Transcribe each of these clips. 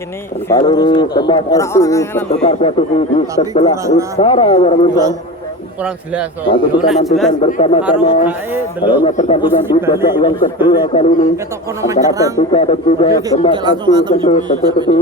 Ini Kembali Kemas FC bertukar posisi di sebelah utara Warmusa. kurang jelas toh. Nanti kita nantikan bersama-sama adanya pertandingan di babak yang kedua kali ini antara Persika dan juga Kemas FC tentu seperti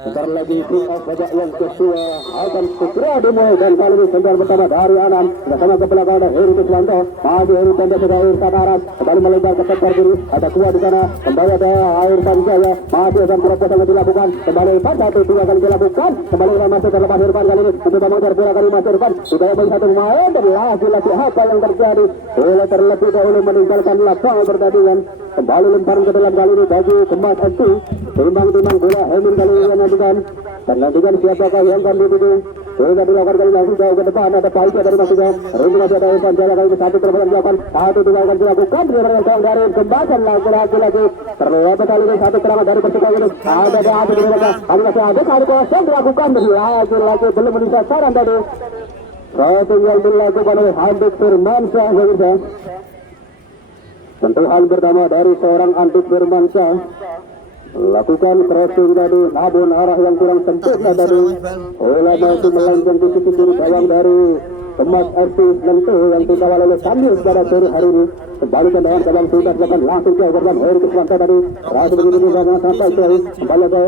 sebentar lagi kick-off babak yang kedua akan segera dimulai dan kali ini senjata pertama dari Anam bersama ke belakang ada Heru Kuswanto, masih Heru Tanda sudah Irfan Aras kembali melebar ke sektor kiri, ada kuat di sana kembali ada Irfan Jaya, masih akan terobosan yang dilakukan kembali Irfan satu dua kali dilakukan kembali masuk terlepas Irfan kali ini untuk mengejar bola kali masuk Irfan sudah bagi satu pemain dan lagi-lagi apa yang terjadi bola terlebih dahulu meninggalkan lapangan pertandingan kembali lemparan ke dalam kali ini bagi Kemas FC timbang-timbang bola Hemin kali ini dan nantikan siapakah yang akan dituju sudah dilakukan kali langsung jauh ke depan ada Paisya dari Mas Ujang Rindu masih ada Irfan Jaya kali ini satu terobosan dilakukan satu dua akan dilakukan dengan seorang dari kembangkan lagi terlepas kali ini satu serangan dari Persika ini ada di mereka kali masih ada kali kosong dilakukan lagi belum menisa saran tadi tinggal dilakukan oleh Andik Firmansyah sentuhan pertama dari seorang Andik Firmansyah lakukan crossing tadi namun arah yang kurang sempurna tadi bola itu melenceng di sisi kiri gawang dari Kemas FC tentu yang dikawal oleh Samir pada sore hari ini kembali ke dalam cabang sudah dilakukan langsung ke gerbang Heru Kuswanto tadi langsung begini juga sampai jauh kembali ke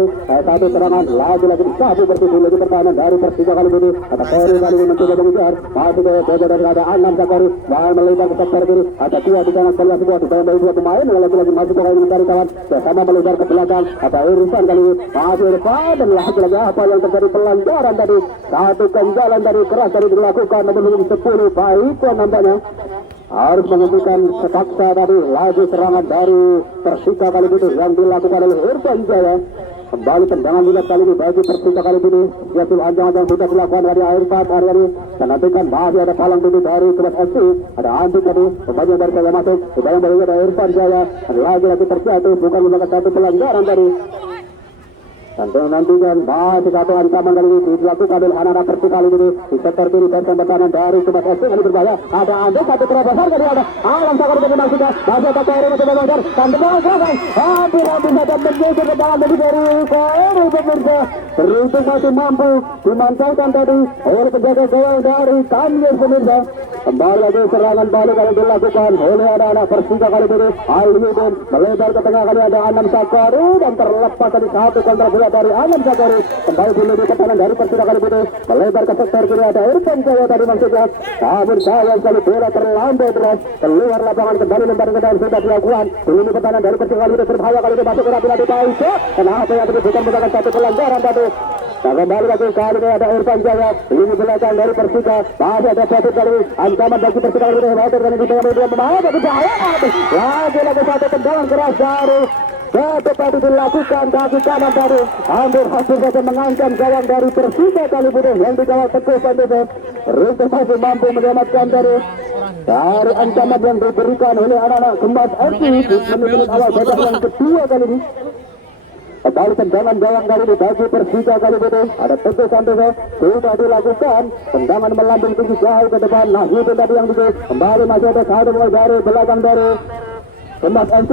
satu serangan lagi sabu bertuju lagi pertahanan dari Persija kali ini ada Heru kali ini mencoba mengejar masuk ke bola dari ada Anam Zakari bahkan melebar ke sektor kiri ada dua di kanan sebelah sebuah di dalam dari dua pemain lagi masuk ke kali mencari kawan bersama melebar ke belakang ada Irfan kali ini masih depan dan lagi apa yang terjadi pelanggaran tadi satu kenjalan dari keras dari dilakukan namun belum 10 baik nampaknya harus menghentikan terpaksa tadi lagi serangan dari Persika kali ini yang dilakukan oleh Irfan Jaya kembali tendangan juga kali ini bagi Persika kali ini yaitu anjang-anjang sudah dilakukan dari Irfan hari ini dan nantikan masih ada palang dulu dari Kemas FC ada Andik tadi kembali dari saya masuk kembali dari ada Irfan Jaya dan lagi terjatuh bukan merupakan satu pelanggaran tadi nantikan masih satu ancaman kali ini dilakukan oleh anak-anak Persika kali ini di sektor kiri dan pertahanan dari Kemas FC ini berbahaya ada Andik satu terobosan kali ada alam sakar dari Persika masih ada Heru mencoba mengejar dan terobosan hampir saja menuju ke dalam dari Heru pemirsa beruntung masih mampu dimantaukan tadi oleh penjaga gawang dari Kamil pemirsa kembali lagi serangan balik kali dilakukan oleh anak-anak Persika kali ini Al-Hidin melebar ke tengah kali ada Anam Sakari dan terlepas tadi satu kontra bola dari Anam Sakari kembali dulu di pertahanan dari Persika kali ini melebar ke sektor kiri ada Irfan Jaya tadi maksudnya namun sayang sekali bola terlambat terus keluar lapangan kembali lempar ke dalam sudah dilakukan dulu di pertahanan dari Persika kali ini berbahaya kali ini masuk ke rapi Paisya kenapa yang bukan merupakan satu pelanggaran tadi nah kembali lagi kali ini ada Irfan Jaya ini belakang dari Persika masih ada satu kali ancaman bagi Persika kali ini wajar dan di tengah media memahami tapi bahaya lagi satu tendangan keras dari tadi dilakukan kaki kanan tadi hampir saja mengancam gawang dari Persika kali ini yang dikawal Teguh Santoso Rinto masih mampu menyelamatkan dari ancaman yang diberikan oleh anak-anak Kemas FC di menit awal babak yang kedua kali ini kembali tendangan gawang kali ini bagi Persika kali ini ada Teguh Santoso sudah dilakukan tendangan melambung tinggi jauh ke depan nah itu tadi yang itu kembali masih ada satu dari belakang dari Kemas FC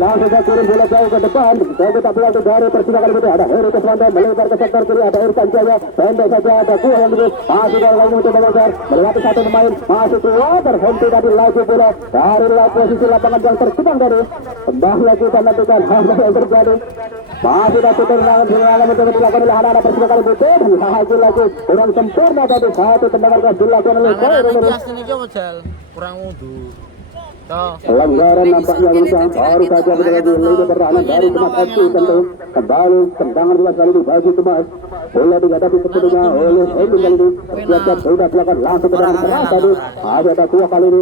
langsung kirim bola jauh ke depan saya kita belakang dari Persika kali ini ada Heru Kuswanto melebar ke sektor kiri ada Irfan Jaya pendek saja ada Kuah yang itu masih kali ini mencoba mengejar melewati satu pemain masih keluar terhenti tadi lagi bola dari posisi lapangan yang terkembang tadi kembali lagi kita nantikan apa yang terjadi masih ada tendangan mencoba dilakukan oleh anak-anak Persika kali ini lagi kurang sempurna tadi satu tendangan keras dilakukan oleh kurang mundur pelanggaran nampaknya baru saja berlaku lini pertahanan dari Kemas FC tentu kembali tendangan bola kali ini bagi Kemas bola dihadapi sepenuhnya oleh Hemin kali ini siap sudah silakan langsung ke dalam keras tadi ada Kuah kali ini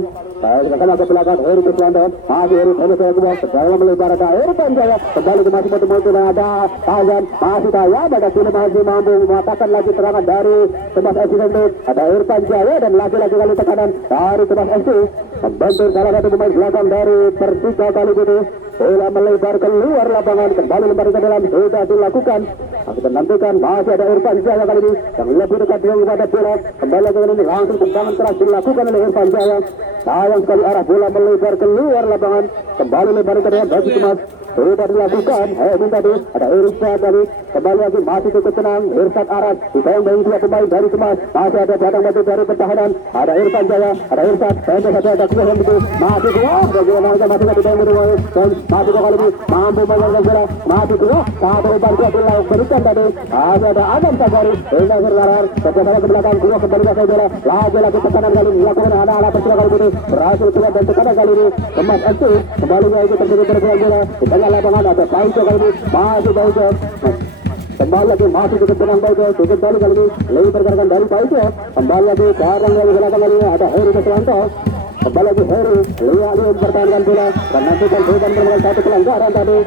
kena ke belakang Heru Kuswanto masih Heru saya Kuah sedang melebar ada Irfan Jaya kembali ke masih motor dan ada Tajan masih Tayan ada Tino masih mampu mematahkan lagi serangan dari Kemas FC tentu ada Irfan Jaya dan lagi-lagi kali tekanan dari Kemas FC membentur salah satu pemain belakang dari Persika kali ini bola melebar keluar lapangan kembali lempar ke dalam sudah dilakukan kita nantikan masih ada Irfan Jaya kali ini yang lebih dekat dengan kepada bola kembali lagi ini langsung tendangan keras dilakukan oleh Irfan Jaya sayang sekali arah bola melebar keluar lapangan kembali lebar ke dalam bagi Kemas sudah dilakukan. Heading tadi ada Irsyad tadi kembali lagi masih cukup tenang. Irsyad Aras ditayang dari dua pemain dari Kemas, masih ada datang batu dari pertahanan. Ada Irfan Jaya, ada Irsyad, pendek satu ada keluar yang betul masih keluar. Bagaimana masih ada ditayang dari Moy dan masih kali ini mampu menangkan bola masih keluar. Satu umpan kuat berikan tadi. Ada Adam Sagari dengan berlarar bersama ke belakang keluar kembali ke bola. Lagi tekanan kali ini dilakukan anak-anak persib kali ini berhasil keluar dan tekanan kali ini Kemas FC kembali lagi terjadi pergerakan bola di tengah lapangan. Ada Bauco kali ini masih Bauco kembali lagi masih cukup tenang Bauco cukup kali ini lebih pergerakan dari Bauco kembali lagi sekarang lagi belakang kali ini ada Heri Keswanto kembali lagi Heri lihat mempertahankan bola dan nanti kan bukan bermain satu pelanggaran tadi.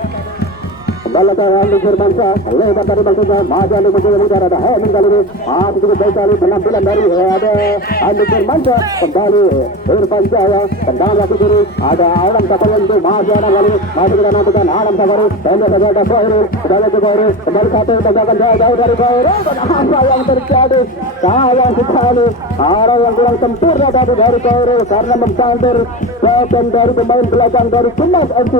Kembali ke Andi Firmansyah, lebar dari maksudnya, masih Andi mencoba ada Hemin kali ini, masih cukup baik kali penampilan dari ada Andi Firmansyah, kembali Irfan Jaya, tendang lagi kiri, ada Alam Safari itu masih ada kali, masih kita nantikan Alam Safari, pendek saja ada Khairul, kembali satu tendangan jauh dari Khairul, dan apa yang terjadi? Sayang sekali, arah yang kurang sempurna tadi dari Khairul karena memsanter bagian dari pemain belakang dari Kemas FC.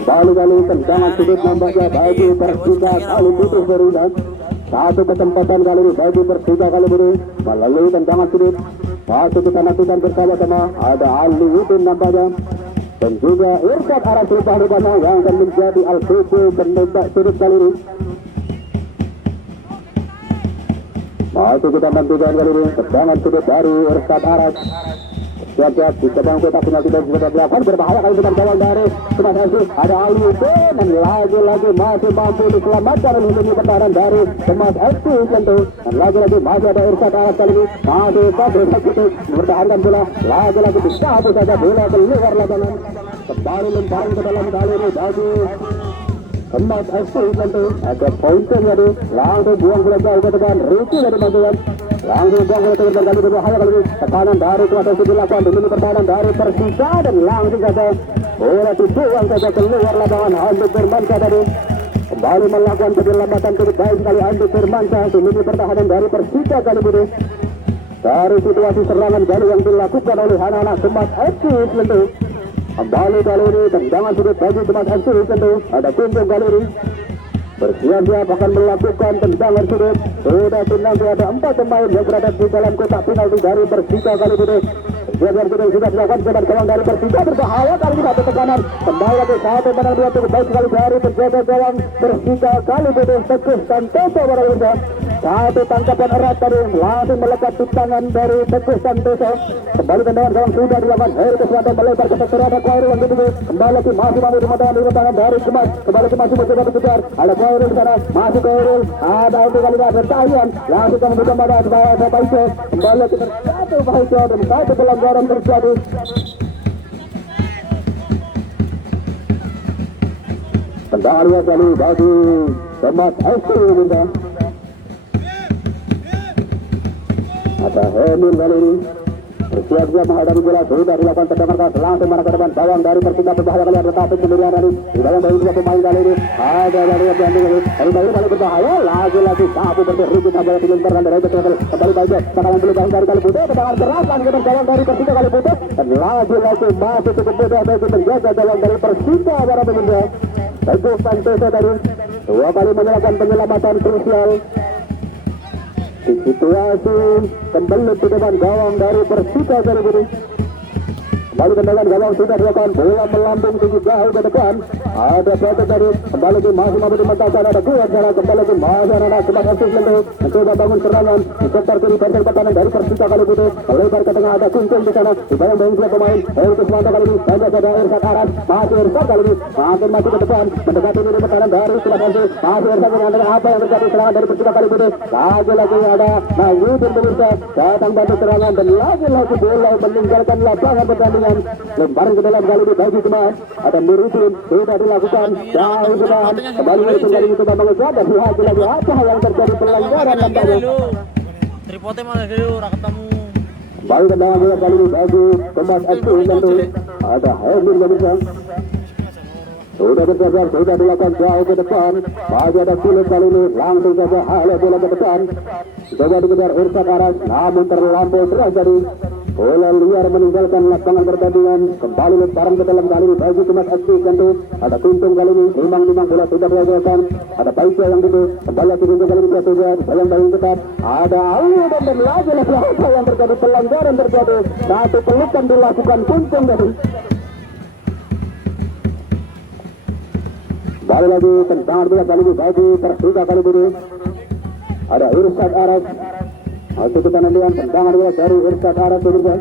Kali-kali tendangan sudut nampaknya bagi Persija kali putus berulang. Satu kesempatan kali ini bagi Persija kali ini melalui tendangan sudut. Masih kita nantikan bersama-sama ada Ali Udin nampaknya dan juga Irsyad Aras rupanya yang akan menjadi Al-Qubu penembak sudut kali ini. Masih kita nantikan kali ini tendangan sudut dari Irsyad Aras. Siap-siap di cabang kotak final tidak sudah dilakukan berbahaya kali dengan gawang dari Kemas FC ada Ali Udin dan lagi-lagi masih mampu diselamatkan oleh lini pertahanan dari Kemas FC tentu dan lagi-lagi masih ada Irsyad Aras kali ini masih Fadri Sakiti mempertahankan bola lagi-lagi disapu saja bola keluar lapangan kembali lemparan ke dalam kali ini bagi Kemas FC tentu ada pointer tadi langsung buang bola jauh ke depan Ricky dari Mantuan langsung buang bola ke depan kali berbahaya kali ini tekanan dari Kemas FC dilakukan demi pertahanan dari Persija dan langsung saja bola dibuang saja keluar lapangan Andi Firmansyah tadi kembali melakukan penyelamatan cukup baik sekali Andi Firmansyah demi pertahanan dari Persija kali ini dari situasi serangan kali yang dilakukan oleh anak-anak Kemas FC tentu. Kembali kali ini tendangan sudut bagi Kemas FC tentu ada Kunjung kali ini bersiap-siap akan melakukan tendangan sudut sudah nanti ada 4 pemain yang berada di dalam kotak penalti dari Persija kali ini siap-siap sudah dilakukan sebar gawang dari Persija berbahaya kali ini satu tekanan kembali lagi satu menang dua cukup baik sekali dari penjaga gawang Persija kali ini Teguh Santoso para satu tangkapan erat tadi langsung melekat di tangan dari Teguh Santoso kembali tendangan gawang sudah dilakukan Heri Keswanto melebar ke sektor ada Khairul yang kedua kembali lagi masih mampu dimatangkan di tangan dari Kemas kembali ke masih mencoba dikejar ada Khairul di sana masih Khairul ada untuk kali ini bertahan langsung kami bukan pada Baiso kembali lagi satu Baiso dan satu pelanggaran terjadi tendangan dua kali bagi Kemas FC bintang ada Hemin kali ini bersiap-siap menghadapi bola sudah dilakukan tendangan keras langsung mana ke depan bawang dari Persija berbahaya kali ada tapi sendirian tadi di dalam dari dua pemain kali ini ada dari yang kali berbahaya lagi-lagi sapu berterus sampai dilemparkan dari betul kembali baik tekanan dulu dari kali putih tendangan keras langsung ke gawang dari Persija kali putih dan lagi-lagi masih cukup mudah bagi penjaga gawang dari Persija para pemirsa Teguh Santoso tadi dua kali menyerahkan penyelamatan krusial di situasi kembali di depan gawang dari Persija kali ini kembali tendangan gawang sudah dilakukan bola melambung tinggi jauh ke depan ada satu dari kembali lagi masih mampu dimentahkan ada dua cara kembali lagi masih anak Kemas FC mencoba bangun serangan di sektor kiri benteng pertahanan dari Persija kali ini melebar ke tengah ada Kunjung di sana dibayang-bayang dua pemain Heri Keswanto kali ini dan ada Irsyad Aras masih Irsyad kali ini makin ke depan mendekati ini pertahanan dari Kemas FC masih Irsyad dengan apa yang terjadi serangan dari Persija kali ini lagi-lagi ada Nahyudin pemirsa datang bantu serangan dan lagi-lagi bola meninggalkan lapangan pertandingan lemparan ke dalam kali ini bagi Kemas ada Muridin sudah dilakukan jauh ke depan kembali itu kali ini coba mengejar dan lagi-lagi apa yang terjadi pelanggaran nampaknya tripodnya mana dulu ora ketemu baru tendangan bola kali ini bagi Kemas FC tentu ada Hemin pemirsa sudah bergeser sudah dilakukan jauh ke depan masih ada Sulit kali ini langsung saja halo bola ke depan coba dikejar Irsyad Aras namun terlampau deras dari Bola liar meninggalkan lapangan pertandingan. Kembali lemparan ke dalam kali ini bagi Tumas FC Kanto. Ada Kuntung kali ini. Memang bola sudah dilakukan. Ada Baisya yang itu. Kembali lagi Kuntung kali ini juga. Bayang-bayang ketat. Ada Ayu dan lagi apa yang terjadi, pelanggaran terjadi. Satu pelukan dilakukan Kuntung tadi. Kembali lagi tendangan bola kali ini bagi Persita kali ini. Ada Irsyad Aras. Masuk ke tangan tendangan bola dari Irsyad Aras juga.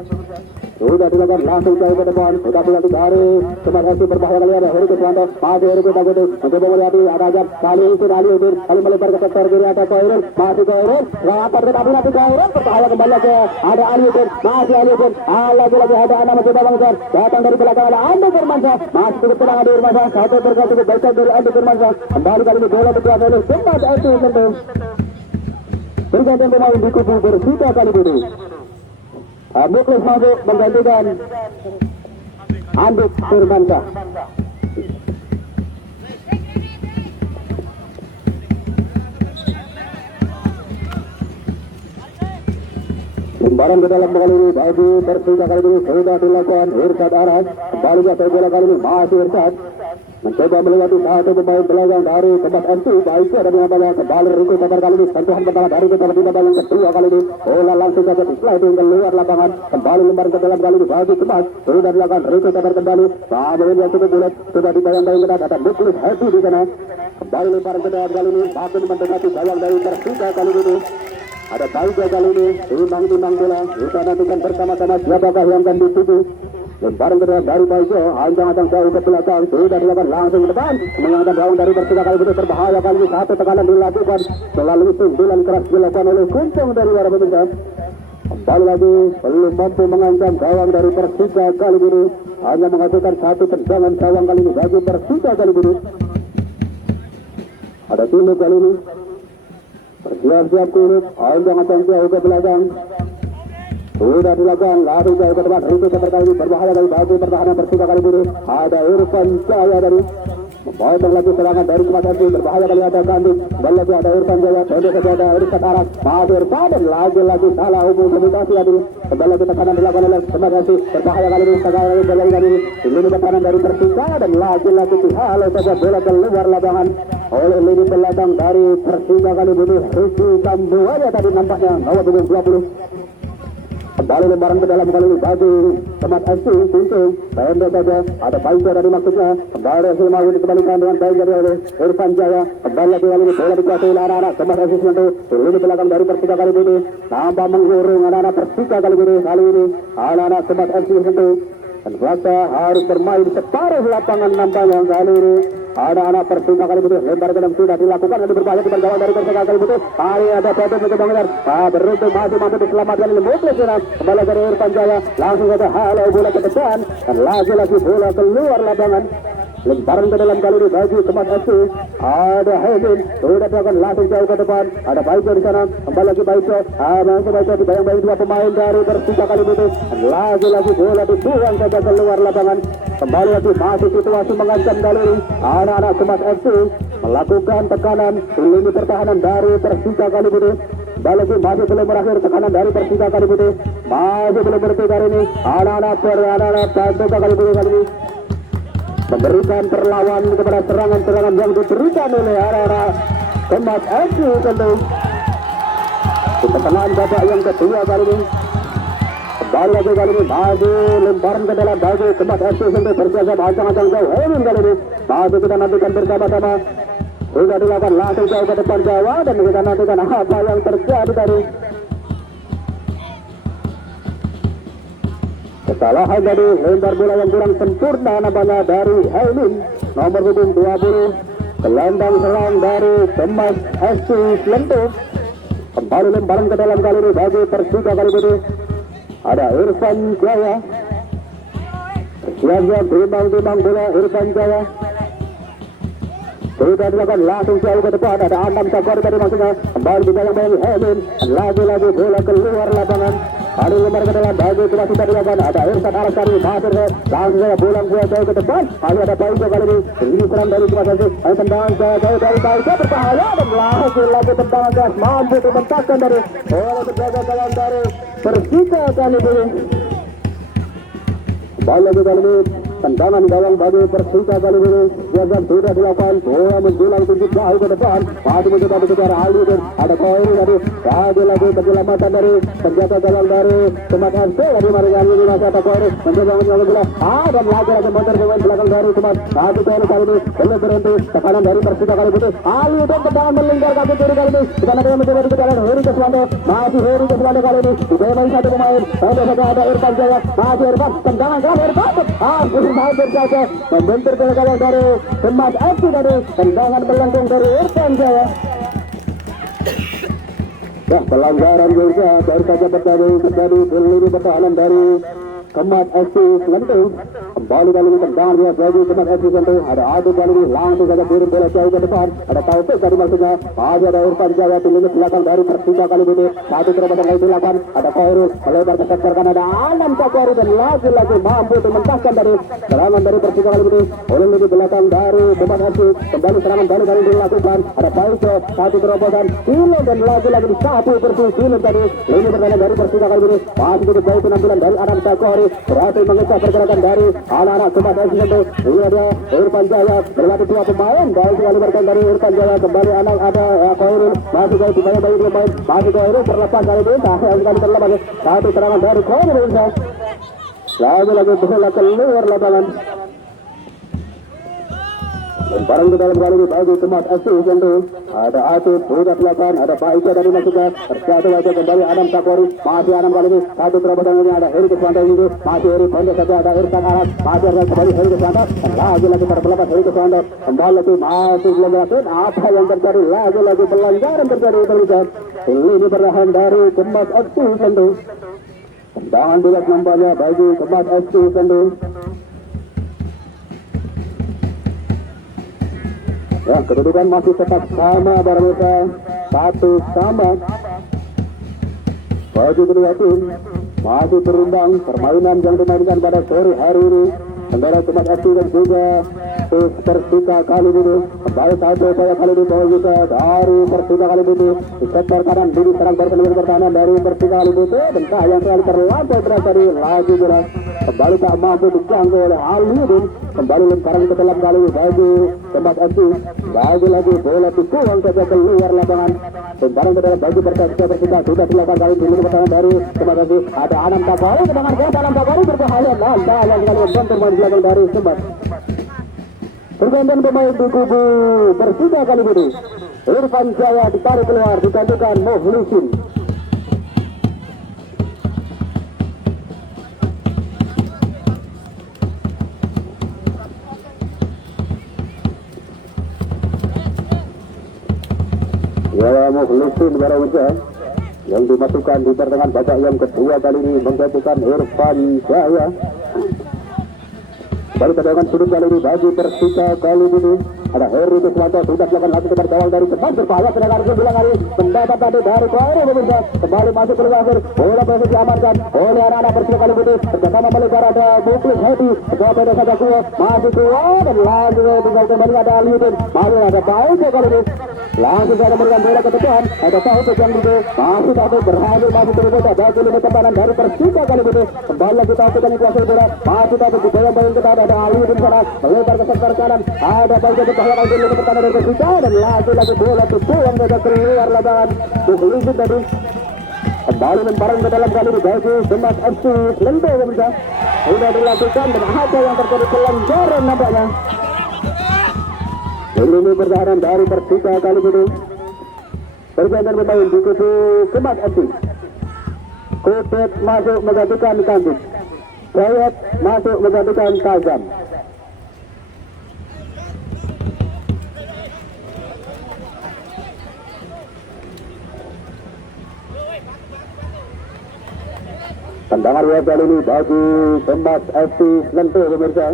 Sudah dilakukan langsung jauh ke depan. Sudah dilakukan dari Tumas FC berbahaya kali ada Heru Kuswanto. Masih Heru Kuswanto. Mencoba melihat ada Ajab. Kali itu Ali Udin. Kali melebar ke sektor kiri ada Koirun. Masih Koirun. Rapat tetapi nanti Koirun. Berbahaya kembali lagi. Ada Ali Udin. Masih Ali Udin. Lagi ada anak mencoba Bangsa. Datang dari belakang ada Andi Firmansyah. Masih cukup tenang Andi Firmansyah. Satu berganti ke baik dari Andi Firmansyah. Kembali kali ini bola dikeluarkan oleh Tumas FC Kanto. Bergantian pemain di kubu Persita kali ini. Muklis masuk menggantikan Andik Firmansyah. Lembaran ke dalam kali ini bagi Persita kali ini sudah dilakukan Irsyad Aras. Kembali ke bola kali ini masih Irsyad. Mencoba melewati satu pemain belakang dari Tumas FC. Baik ada namanya kembali Riku Sabar kali ini. Sentuhan pertama dari Tumas FC yang kedua kali ini. Bola langsung saja sliding ke luar lapangan. Kembali lembaran ke dalam kali ini bagi Tumas. Sudah dilakukan Riku Sabar kembali. Sahabat yang cukup bulat sudah dibayang-bayang ketat. Ada Muklis Happy di sana. Kembali lembaran ke dalam kali ini. Makin mendekati gawang dari Persita kali ini. Ada Baisya kali ini. Timbang bola. Kita nantikan bersama-sama siapakah yang akan dituju. Lemparan kedua dari Baisya, ancang-ancang jauh ke belakang, sudah dilakukan langsung ke depan, mengangkat daun dari Persita kali ini berbahaya kali ini, satu tekanan dilakukan melalui sundulan keras dilakukan oleh Kuntung dari arah pemirsa. Kembali lagi belum mampu mengancam gawang dari Persita kali ini, hanya menghasilkan satu tendangan gawang kali ini bagi Persita kali ini. Ada Tulu kali ini, bersiap-siap Tulu, ancang-ancang jauh ke belakang. Sudah dilakukan langsung jauh ke depan. Riku seperti ini berbahaya dari bagi pertahanan Persita kali ini. Ada Irfan Jaya dari memotong lagi serangan dari Tumas FC. Berbahaya kali ada Kandik. Kembali lagi ada Irfan Jaya. Pendek saja ada Irsyad Aras. Masih Irfan dan lagi salah umum komunikasi tadi. Kembali lagi tekanan dilakukan oleh Tumas FC. Berbahaya kali ini. Sekarang kembali kali ini. Ini tekanan dari Persita dan lagi dihalau saja bola keluar lapangan oleh lini belakang dari Persita kali ini. Rizky Kambuaya tadi nampaknya nomor 20. Kembali lembaran ke dalam kali ini bagi Tumas FC Kuntung. Pendek saja ada Baisya dari maksudnya. Kembali Silmawi dikembalikan dengan baik dari oleh Irfan Jaya. Kembali lagi kali ini bola dikuasai oleh anak-anak Tumas FC Kuntung. Ini belakang dari Persita kali ini. Nampak mengurung anak-anak Persita kali ini. Anak-anak Tumas FC Kuntung. Dan Selasa harus bermain separuh lapangan nampaknya kali ini. Anak-anak Persita kali ini lempar ke dalam sudah dilakukan. Ada berbahaya di gawang dari Persita kali ini. Hari ada Toto mencoba mengejar. Beruntung masih mampu diselamatkan oleh Muklis. Kembali dari Irfan Jaya. Langsung saja halau bola ke depan. Dan lagi bola keluar lapangan. Lemparan ke dalam kali ini bagi Tumas FC. Ada Hemin. Sudah dilakukan langsung jauh ke depan. Ada Baisya di sana. Kembali lagi Baisya. Masih Baisya dibayang-bayang dua pemain dari Persita kali ini. Dan lagi bola dibuang saja keluar lapangan. Kembali lagi masih situasi mengancam kali ini. Anak-anak Tumas FC melakukan tekanan di lini pertahanan dari Persita kali ini. Lagi masih belum berakhir tekanan dari Persita kali ini. Masih belum berhenti kali ini. Anak-anak Persita kali ini memberikan perlawan kepada serangan-serangan yang diberikan oleh anak-anak Tumas FC tentu. Di pertengahan babak yang kedua kali ini. Kembali lagi kali ini masih lemparan ke dalam bagi Tumas FC tentu bersiap ancang-ancang jauh. Hemin kali ini masih kita nantikan bersama-sama. Sudah dilakukan langsung jauh ke depan Jawa dan kita nantikan apa yang terjadi tadi. Kesalahan dari lempar bola yang kurang sempurna namanya dari Hemin nomor 20. Gelandang serang dari Tumas FC Lentuk. Kembali lemparan ke dalam kali ini bagi Persita kali ini. Ada Irfan Jaya. Siap-siap timbang bola Irfan Jaya. Sudah dilakukan langsung jauh ke depan. Ada Anam Sakori tadi maksudnya. Kembali dibayang-bayang Hemin. Lagi bola keluar lapangan. Ada lembar ke dalam bagi Tumas sudah dilakukan. Ada Irsyad Aras kali ini masuk langsung saja bola jauh ke depan. Ada Baisya kali ini. Ini serang dari Tumas FC. Tendangan jauh dari Baisya berbahaya dan lagi tendangan gas mampu dibentakkan dari bola terjaga gawang dari Persita kali ini. Kembali lagi kali ini tendangan gawang bagi Persita kali ini jaga sudah dilakukan bola menjulang tunjuk jauh ke depan masih mencoba dikejar Ali dan ada Koiri tadi lagi penyelamatan dari penjaga gawang dari Kemat FC lagi mari kali ini masih ada Koiri mencoba menyelamatkan bola dan lagi motor pemain belakang dari Kemat satu Koiri kali ini belum berhenti tekanan dari Persita kali ini Ali dan tendangan melingkar kaki kiri kali ini di sana dia mencoba dikejar Heri Keswanto masih Heri Keswanto kali ini dimain satu pemain ada Irfan Jaya masih Irfan tendangan Irfan hampir saja membentur ke gawang dari Kemat FC dari tendangan melengkung dari Irfan Jaya. Ya, pelanggaran juga baru saja terjadi peluru pertahanan dari Kemat FC Sentul. Kembali kali ini tendangan dia bagi Kemat FC Sentul. Ada Adu kali ini langsung saja kirim bola jauh ke depan. Ada Taufik tadi maksudnya. Ada Irfan Jaya di belakang dari Persita kali ini. Satu terobosan lagi dilakukan. Ada Koirul melebar ke sektor kanan. Ada Anam Sakari dan lagi-lagi mampu mementaskan dari serangan dari Persita kali ini. Oleh di belakang dari Kemat FC. Kembali serangan balik kali ini dilakukan. Ada Paiso satu terobosan. Kilo dan lagi-lagi disapu bersih Kilo tadi. Ini pertandingan dari Persita kali ini. Masih cukup baik penampilan dari Anam Sakari. Berhasil mengecah pergerakan dari anak-anak Kemat FC Sentul. Ini ada Irfan Jaya berlatih dua pemain. Baik sekali berkan dari Irfan Jaya. Kembali anak ada Koirul. Masih baik di banyak dua pemain. Masih Koirul berlepas dari Bintang. Sekali terlepas. Satu serangan dari Koirul. Lagi-lagi bola keluar lapangan. Barang ke dalam kali ini bagi Kemat FC Sentul. Ada Atif buka belakang, ada Baika dari masuknya terjatuh wajah kembali Adam Sakori. Masih Adam kali ini satu terobosan ini ada Heri Keswanto ini masih Heri Pondok saja ada Irfan Arab masih ada kembali Heri Keswanto lagi terlepas Heri Keswanto kembali lagi masih belum yakin apa yang terjadi lagi pelanggaran terjadi terlihat ini bertahan dari Kemat FC Sentul. Tendangan bebas nampaknya bagi Kemat FC Sentul. Ya, kedudukan masih tetap sama para pemirsa, satu sama. Bagi kedua tim masih berimbang permainan yang dimainkan pada sore hari ini antara Kemat FC dan juga Persita kali ini. Kembali satu upaya kali ini bahwa juga dari Persita kali ini di sektor kanan diri serang dari pertahanan dari Persita kali ini bentah yang selalu terlampau berat tadi lagi berat kembali tak mampu dijangkau oleh Aludin. Kembali lemparan ke dalam kali ini bagi Kemat FC lagi bola dibuang saja keluar lapangan. Lemparan ke dalam bagi Persita sudah dilakukan kali ini pertahanan dari Kemat FC. Ada Anam Sakari dengan Anam Sakari berbahaya yang sekali membantu main belakang dari Kemat. Pergantian pemain di kubu Persita kali ini. Irfan Jaya ditarik keluar digantikan Muhlisin. Ya, Muhlisin para ujar yang dimasukkan di pertengahan babak yang kedua kali ini menggantikan Irfan Jaya. Baru tendangan sudut kali ini bagi Persita kali ini ada Heri Keswanto sudah melakukan lagi kepada gawang dari Kemat berbahaya tendangan ke bilang kali mendapat tadi dari Koiri pemirsa kembali masuk ke akhir bola berhasil diamankan oleh anak-anak Persita kali ini bersama melebar ada Muklis Hedi kedua beda saja kuat masih kuat dan lagi tinggal kembali ada Aludin masih ada Pauco kali ini langsung saja memberikan bola ke depan ada Pauco yang itu masih Taufik berhasil masuk ke bola bagi lini pertahanan dari Persita kali ini kembali lagi Taufik yang kuasai bola masih Taufik dibayang-bayang kita ada Aludin sana melebar ke sektor kanan ada Pauco bahaya kali ini pertahanan dari Persita dan lagi bola dibuang saja keluar lapangan Muhlisin tadi kembali lemparan ke dalam kali ini bagi Kemat FC Sentul pemirsa sudah dilakukan dan apa yang terjadi pelanggaran nampaknya. Ini pertahanan dari Persita kali ini pergantian pemain di kubu Kemat FC. Kudet masuk menggantikan Kantik, Jayat masuk menggantikan Kazam. Tendangan dua kali ini bagi Kemat FC Sentul pemirsa.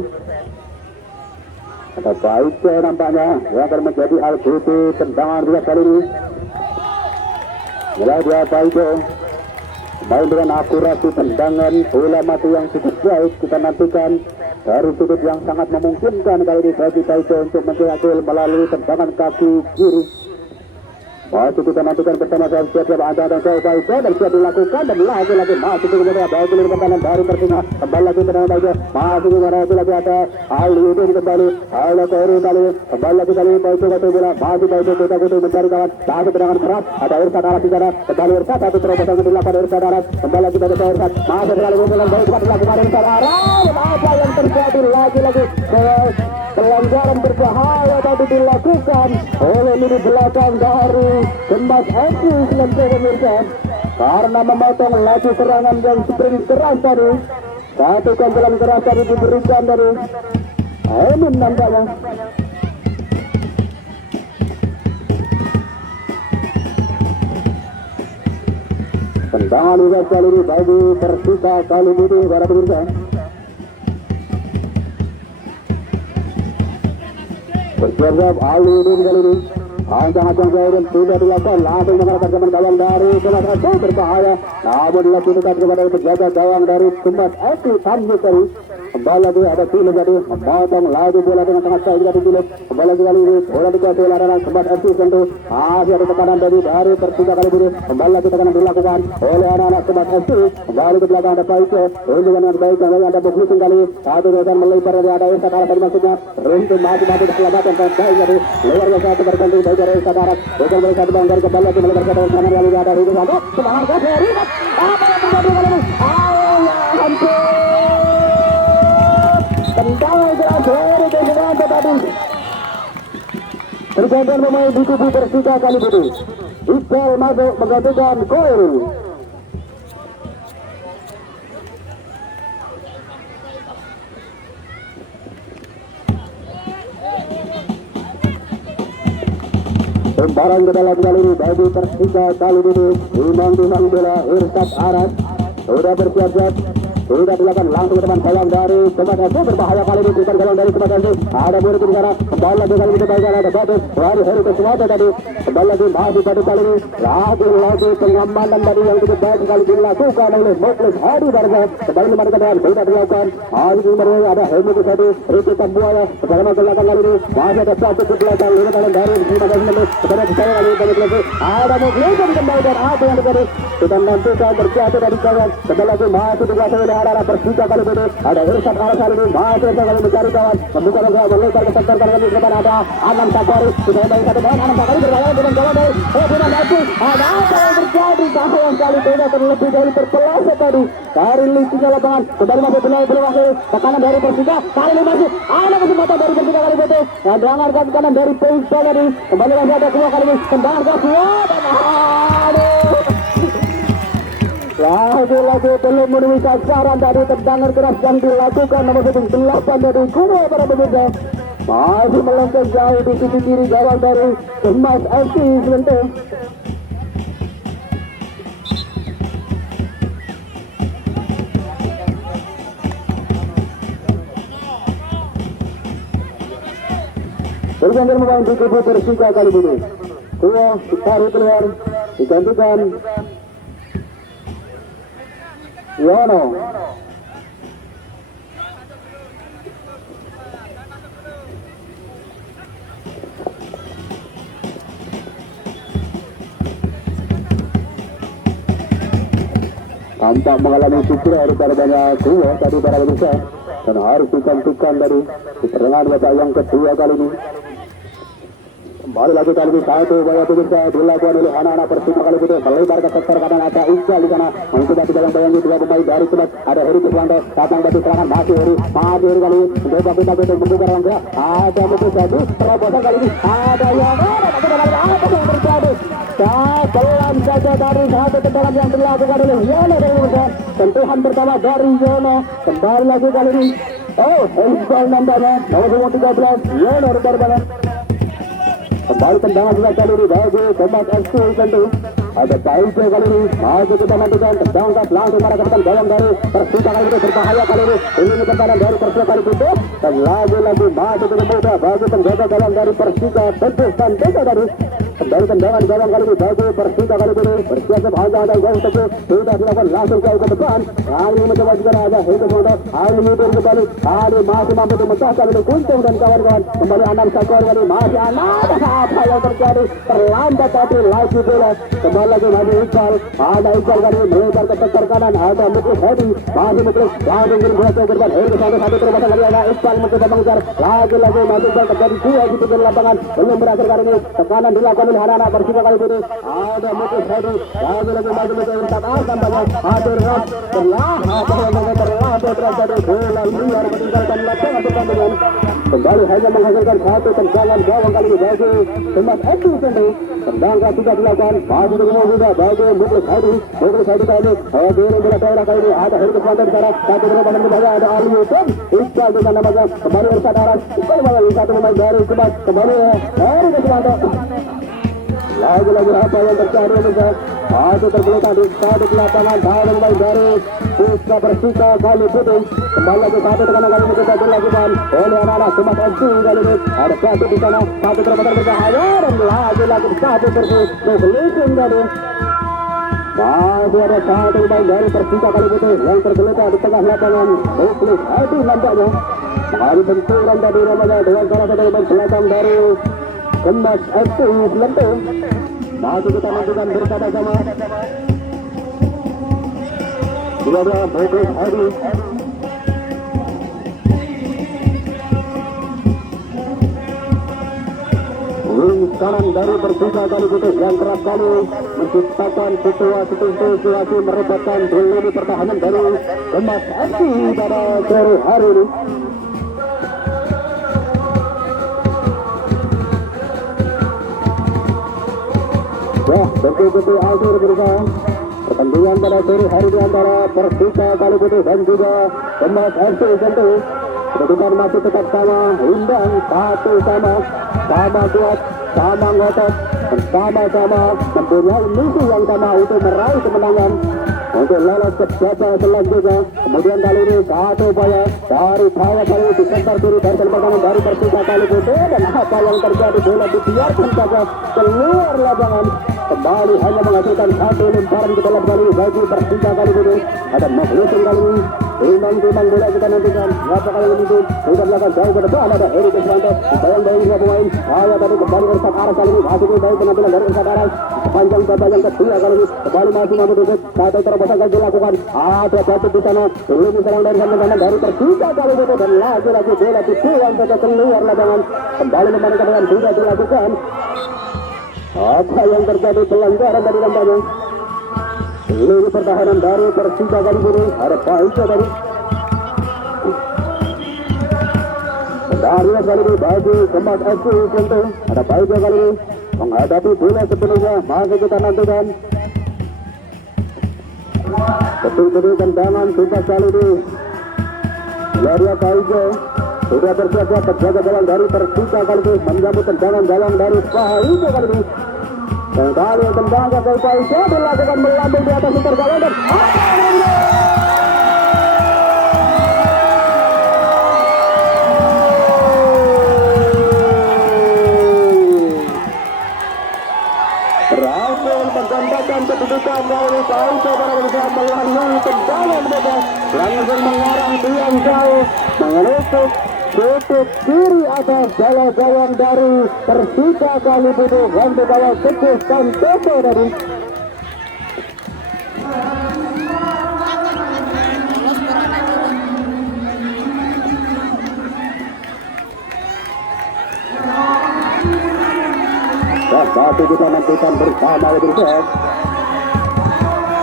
Ada Baika nampaknya yang akan menjadi LGT tendangan dua kali ini. Mulai dia Baika main dengan akurasi tendangan bola mati yang cukup baik. Kita nantikan dari sudut yang sangat memungkinkan kali ini bagi Baika untuk mencetak gol melalui tendangan kaki kiri. Masih kita nantikan bersama saya siap-siap Anda dan saya upaya dan siap dilakukan dan lagi-lagi masih kemudian baik di pertahanan dari Persija kembali lagi tenang saja masih kemudian lagi ada Ali itu kembali ada Kori kali kembali lagi kali baik itu bola masih baik itu kita mencari kawan masih tendangan keras ada Irfan arah di sana kembali Irfan satu terobosan dilakukan Irfan arah kembali lagi pada Irfan masih sekali dengan baik dilakukan Irfan arah apa yang terjadi lagi-lagi pelanggaran berbahaya tadi dilakukan oleh lini belakang dari Kemas FC selanjutnya pemirsa karena memotong laju serangan yang sprint keras tadi. Satu kandalan keras tadi diberikan dari Emin nampaknya. Tendangan juga kali ini bagi Persita kali ini para pemirsa. Bersiap Ali ini kali ini ancang-ancang dan tidak dilakukan langsung mengarahkan teman gawang dari Kemas FC berbahaya namun dilakukan kepada penjaga gawang dari Kemas FC Tanjung Sari kembali lagi ada Philip jadi memotong lagi bola dengan sangat baik dari Philip kembali lagi kali ini bola dikuasai oleh Kemas FC tentu masih ada tekanan dari Persija kali ini kembali lagi tekanan dilakukan oleh anak-anak Kemas FC kembali ke belakang ada Paike ini dengan baik kali ada Buklusin kali satu dosan melebar dari ada Esa arah tadi maksudnya Rintu mati-mati keselamatan dan baik jadi luar biasa bergantung dari Sadarat bukan boleh satu banggar kembali lagi melebar ke dalam kanan kali ada Rintu satu semangat ke Ferry apa yang terjadi kali ini hampir tendangan keras dari Kesuranto tadi pergantian pemain di kubu Persija kali ini Iqbal masuk menggantikan Koirul. Lemparan ke dalam kali ini bagi Persija kali ini imang-imang bola Irsyad Arad sudah bersiap-siap sudah dilakukan langsung ke depan gawang dari Kemas FC berbahaya kali ini bukan gawang dari Kemas FC ada murid di sana kembali lagi kali ini baik ada bagus dari Heri Kesumata tadi kembali lagi masih pada kali ini lagi pengamanan tadi yang cukup baik sekali dilakukan oleh Muklis Hadi Barga kembali lima keadaan sudah dilakukan masih kemudian ada Hemi Kusadi Riki Tambuaya bersama belakang kali ini masih ada satu ke belakang lima kali dari Kemas FC kepada saya kali ini lagi ada Muklis yang kembali dan apa yang terjadi kita nantikan terjatuh dari kawan kembali lagi masih dikuasai oleh arah Persija kali ini ada Irsyad Arad kali ini masih kali mencari kawan membuka bola melempar ke sektor kali ini depan ada Anam Sakari sudah dari satu bola Anam Sakari berjalan dengan gawang dari Bina Nasi ada apa yang terjadi sayang kali tidak terlebih dari terpeleset tadi dari lingkungan lapangan kembali masih benar masih tekanan dari Persija kali ini masih ada kesempatan dari Persija kali ini tendangan ke kanan dari Persija tadi kembali masih ada kedua kali ini tendangan ke dua dan lagi belum memenuhi sasaran dari tendangan keras yang dilakukan nomor 8 dari Kumo para pemirsa masih melengkung jauh di sisi kiri gawang dari Kemas FC sebentar. Bergantian pemain di kubu Persija kali ini Kumo ditarik keluar digantikan Yono tampak mengalami cedera daripada Kumo tadi para pemirsa dan harus digantikan dari di pertengahan babak yang kedua kali ini. Kembali lagi kali ini satu upaya pemirsa dilakukan oleh anak-anak Persija kali ini melebar ke sektor kanan ada Iqbal di sana mencoba bayang-bayangi dua pemain dari Kemas ada Heri Keswanto datang batu serangan masih Heri kali ini mencoba kita membuka ruang gerak ada Muklis Hadi terobosan kali ini ada yang apa yang terjadi pelan saja dari satu tendangan yang dilakukan oleh Yono dari pemirsa sentuhan pertama dari Yono kembali lagi kali ini Iqbal nampaknya nomor 13 Yono berkorban kembali tendangan juga kali ini bagi Kemas FC tentu ada Paike kali ini masih kita nantikan tendangan langsung marah ke depan gawang dari Persija kali ini berbahaya kali ini pertahanan dari Persija kali itu dan lagi-lagi masih tidak mudah bagi penjaga gawang dari Persija tentu dan tadi Kembali tendangan gawang kali ini bagi Persita kali ini bersiap ada jauh teguh sudah dilakukan langsung jauh ke depan. Kali ini mencoba juga ada Hendro Ali mundur kembali. Ali masih mampu memecahkan ini Kuntung dan kawan-kawan. Kembali Anam Sakor kali masih Anam. Apa yang terjadi? Terlambat tapi lagi bola. Kembali lagi ada Iqbal. Ada Iqbal kali ini melebar ke sektor kanan. Ada Muklis Hadi. Masih Muklis langsung kirim bola ke depan. Hendro satu terbang kali ada Iqbal mencoba mengejar. Lagi masih Iqbal terjadi dua di pinggir lapangan. Belum berakhir kali ini. Tekanan dilakukan oleh anak-anak Persita kali ini. Ada Muklis Hadi. Lagi masih mencoba tampaknya ada Ras. Terlambat terjadi bola liar meninggalkan lapangan pertandingan. Kembali hanya menghasilkan satu tendangan gawang kali ini bagi Thomas Edu Sendiri. Tendangan sudah dilakukan masih dengan juga bagi Muklis Hadi. Muklis Hadi kali ini kirim bola daerah kali ini ada Heri Keswanto di sana. Satu terobosan berbahaya ada Ali Yusuf. Iqbal dengan namanya kembali Irsad Aras. Kembali satu pemain dari Kubat. Kembali Heri Keswanto. Lagi-lagi apa yang terjadi juga masih tergeletak di satu lapangan dalam baik dari Pusat Persita kali putih. Kembali lagi satu tekanan kali ini juga dilakukan oleh anak-anak Thomas Edu kali ini ada satu di sana satu terobosan berbahaya dan lagi-lagi satu terus Muklis tadi. Masih ada satu pemain dari Persita kali putih yang tergeletak di tengah lapangan. Muklis Hadi nampaknya mengalami benturan tadi namanya dengan salah satu pemain belakang dari Thomas Edu Lentung. Masih kita nantikan bersama-sama. Dia Muklis Hadi. Wing kanan dari Persita kali putih yang kerap kali menciptakan situasi merepotkan di lini pertahanan dari Thomas Edu pada sore hari ini. Ya, betul-betul akhir berusaha pertandingan pada sore hari di antara Persita kali putih dan juga Thomas Edu tentu. Kedudukan masih tetap sama, imbang satu sama kuat, sama ngotot, sama-sama mempunyai misi yang sama untuk meraih kemenangan untuk lolos ke babak selanjutnya. Kemudian kali ini satu upaya dari Paya kali ini di sekitar kiri dari pertahanan dari Persita kali putih dan apa yang terjadi bola dibiarkan saja keluar lapangan. Kembali hanya menghasilkan satu lemparan ke dalam kali bagi Persita kali putih. Ada Muklis kali ini timbang bola kita nantikan berapa kali ini sudah melakukan jauh ke depan ada Heri Keswanto bayang-bayang dua pemain saya tadi kembali Irsad Aras kali ini masih baik penampilan dari Irsad Aras sepanjang babak yang kedua kali ini kembali masih mampu duduk satu terobosan kali dilakukan ada jatuh di sana ini serang dari sana dari Persita kali ini dan lagi-lagi bola dibuang saja keluar lapangan kembali memenangkan dengan sudah dilakukan. Apa yang terjadi pelanggaran dari nampaknya ini pertahanan dari Persita kali ini ada Paisa tadi Darius kali ini bagi Thomas Edu tentu ada Paisa kali ini menghadapi bola sepenuhnya masih kita nantikan betul-betul tendangan tuntas kali ini Gloria Paisa sudah bersiap-siap terjaga gawang dari Persita kali ini menyambut tendangan gawang dari Paisa kali ini. Kembali tendangan dari Paisa dilakukan melambung di atas sekitar gawang dan berhasil menggandakan kedudukan dari Paisa pada berusaha melalui tendangan bebas langsung mengarah tiang jauh mengelutuk tutup kiri atas gawang dari Persita kali ini yang dibawa Teguh Santoso tadi. Satu kita nantikan bersama bersama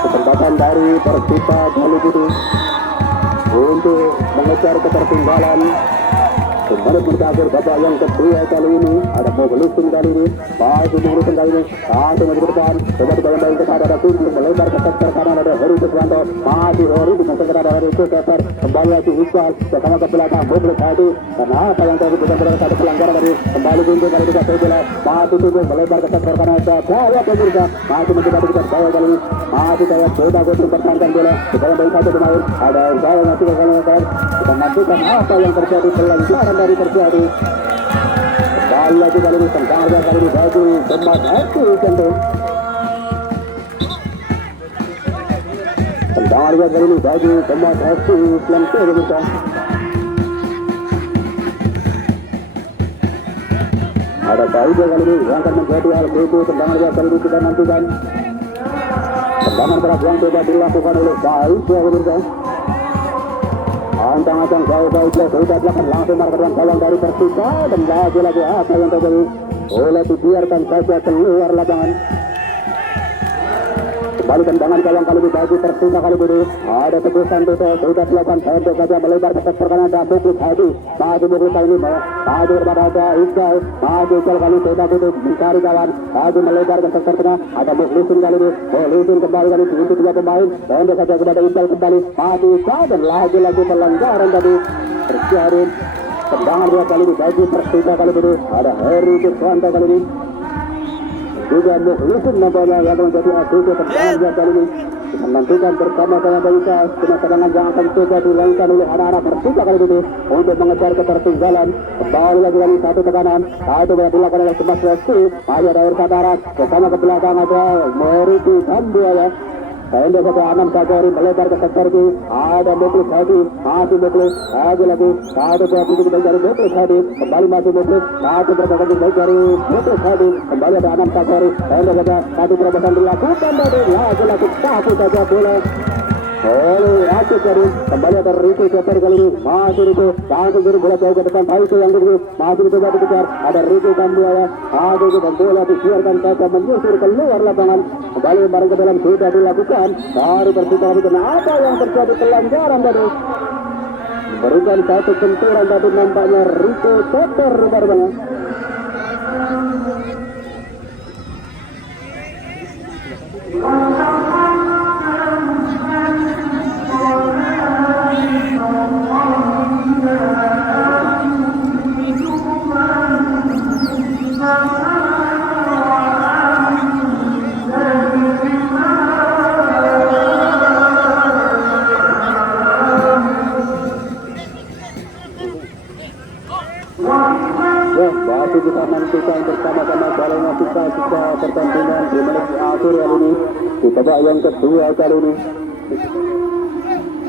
kesempatan dari Persita kali ini untuk mengejar ketertinggalan. Menit berakhir babak yang kedua kali ini ada Muklis kali ini masih Muklis kali ini masih maju ke depan coba dibayang-bayang ke sana ada Kuntung melebar ke sektor kanan ada Heri Keswanto masih Heri dengan sektor ada Heri Keswanto kembali lagi Iqbal bersama ke belakang Muklis Hadi dan apa yang terjadi benar-benar satu pelanggaran dari kembali Kuntung kali ini bola masih Kuntung melebar ke sektor kanan ada Jaya pemirsa masih mencoba dikejar Jaya kali ini masih Jaya coba Kuntung pertahankan bola dibayang-bayang satu pemain ada Jaya masih ke kanan kita nantikan apa yang terjadi pelanggaran dari terjadi kembali kembali lagi kali ini tendangan kali ini bagi Kemas FC tentu. Tendangan kali ini bagi Kemas FC Lente pemirsa. Ada Baida kali ini yang akan menjadi hal itu tendangan kali ini kita nantikan. Tendangan keras yang coba dilakukan oleh Baida pemirsa. Ancang-ancang jauh baiklah sudah dilakukan langsung markaran gawang dari Persita dan lagi-lagi apa yang terjadi boleh dibiarkan saja keluar lapangan. Kembali tendangan gawang kali ini bagi Persita kali ini ada tegusan itu sudah dilakukan pendek saja melebar ke perkanan dan Muklis Hadi maju Muklis kali ini maju kepada ada Iqbal maju Iqbal kali ini sudah butuh mencari kawan maju melebar ke sektor tengah ada Mukhlisin kali ini Mukhlisin kembali kali ini untuk tiga pemain pendek saja kepada Iqbal kembali maju Iqbal dan lagi-lagi pelanggaran tadi terjadi. Tendangan dua kali ini bagi Persita kali ini ada Heri Kirsanto kali ini juga Mukhlisin nampaknya yang menjadi asli tendangan dua kali ini. Kita nantikan bersama-sama bisa dengan tendangan yang akan coba dilakukan oleh anak-anak Persita kali ini untuk mengejar ketertinggalan. Kembali lagi dari satu tekanan satu yang dilakukan oleh Kemas FC ada dari Sadarat bersama ke belakang ada Meriti Sambuaya. Pendek saja Anam Sagori melebar ke sektor kiri ada Muklis Hadi masih Muklis lagi satu buah pintu dari Muklis Hadi kembali masih Muklis satu berbagai dari Muklis Hadi kembali ada Anam Sagori pendek saja satu terobosan dilakukan tadi lagi satu saja bola oleh Rakyat jadi kembali ada Rico Ceper kali ini masih Rico langsung dari bola jauh ke depan Rico yang dulu masih dicoba dikejar ada Rico Kambuaya ada itu dan bola disiarkan saja menyusur keluar lapangan kembali barang ke dalam sudah dilakukan dari Persita kali ini apa yang terjadi pelanggaran tadi berikan satu sentuhan tadi nampaknya Rico Ceper rupanya. Masih kita nantikan bersama-sama jalannya kita pertandingan di menit akhir kali ini di babak yang kedua kali ini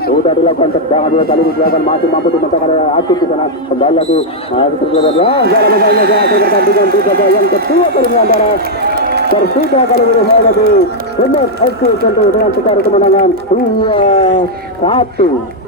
sudah dilakukan tendangan dua kali ini dilakukan masih mampu dimenangkan oleh Akif di sana kembali lagi masih terjadi jalan mainnya akhir pertandingan di babak yang kedua kali ini antara Persita kali ini menghadapi Kemas FC tentu dengan skor kemenangan 2-1.